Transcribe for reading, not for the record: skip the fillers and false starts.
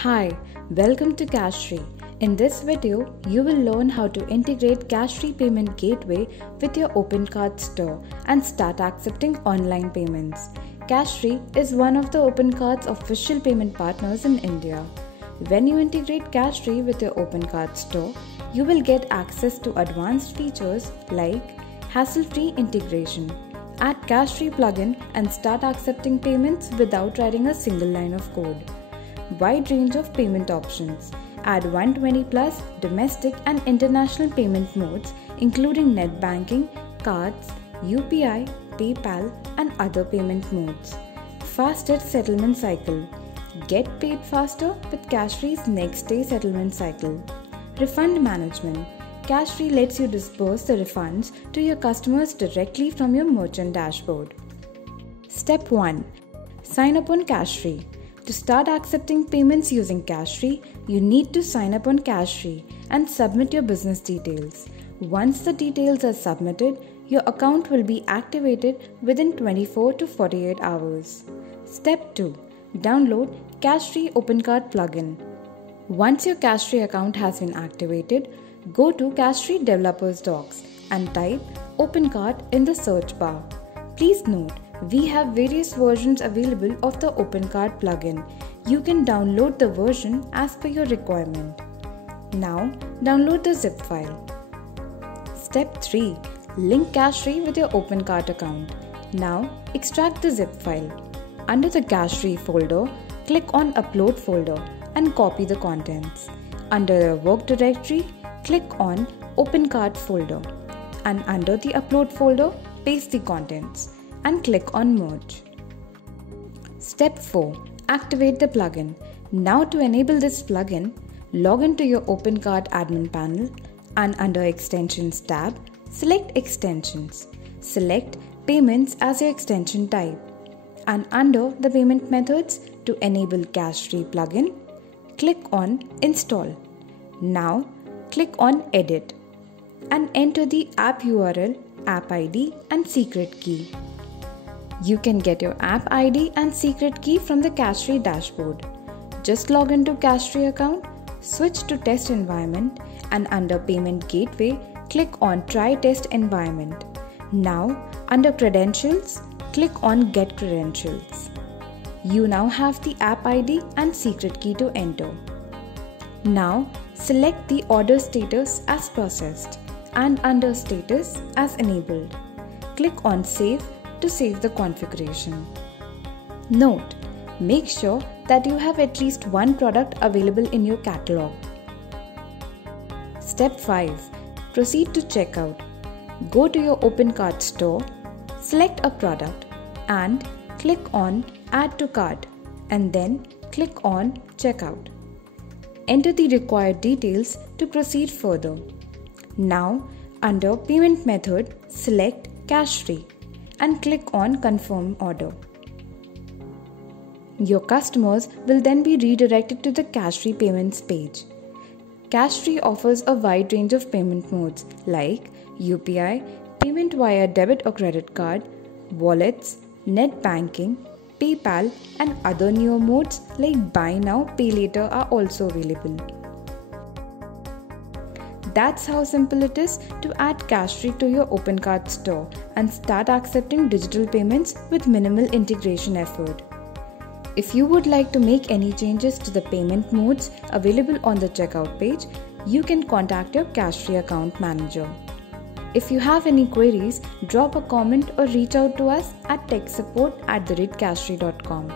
Hi, welcome to Cashfree. In this video, you will learn how to integrate Cashfree Payment Gateway with your OpenCard store and start accepting online payments. Cashfree is one of the OpenCard's official payment partners in India. When you integrate Cashfree with your OpenCard store, you will get access to advanced features like hassle-free integration. Add Cashfree plugin and start accepting payments without writing a single line of code. Wide range of payment options. Add 120 plus domestic and international payment modes including net banking, cards, UPI, PayPal and other payment modes. Faster settlement cycle. Get paid faster with Cashfree's next day settlement cycle. Refund management. Cashfree lets you disburse the refunds to your customers directly from your merchant dashboard. Step 1. Sign up on Cashfree. To start accepting payments using Cashfree, you need to sign up on Cashfree and submit your business details. Once the details are submitted, your account will be activated within 24 to 48 hours. Step 2. Download Cashfree OpenCard plugin. Once your Cashfree account has been activated, go to Cashfree Developers Docs and type OpenCard in the search bar. Please note, we have various versions available of the OpenCard plugin. You can download the version as per your requirement. Now, download the zip file. Step 3. Link Cashfree with your OpenCard account. Now, extract the zip file. Under the Cashfree folder, click on Upload folder and copy the contents. Under the work directory, click on OpenCard folder. And under the Upload folder, paste the contents and click on Merge. Step 4. Activate the plugin. Now to enable this plugin, log into your OpenCard admin panel and under Extensions tab, select Extensions. Select Payments as your extension type. And under the payment methods, to enable Cashfree plugin, click on Install. Now click on Edit and enter the app URL, app ID and secret key. You can get your app ID and secret key from the Cashfree dashboard. Just log into Cashfree account, switch to test environment and under payment gateway, click on try test environment. Now under credentials, click on get credentials. You now have the app ID and secret key to enter. Now select the order status as processed and under status as enabled. Click on save to save the configuration. Note, make sure that you have at least one product available in your catalog. Step 5. Proceed to checkout. Go to your OpenCard store, select a product and click on Add to Cart and then click on Checkout. Enter the required details to proceed further. Now, under Payment Method, select Cashfree and click on Confirm Order. Your customers will then be redirected to the Cashfree Payments page. Cashfree offers a wide range of payment modes like UPI, payment via debit or credit card, wallets, net banking, PayPal and other newer modes like Buy Now, Pay Later are also available. That's how simple it is to add Cashfree to your OpenCard store and start accepting digital payments with minimal integration effort. If you would like to make any changes to the payment modes available on the checkout page, you can contact your Cashfree account manager. If you have any queries, drop a comment or reach out to us at techsupport@cashfree.com.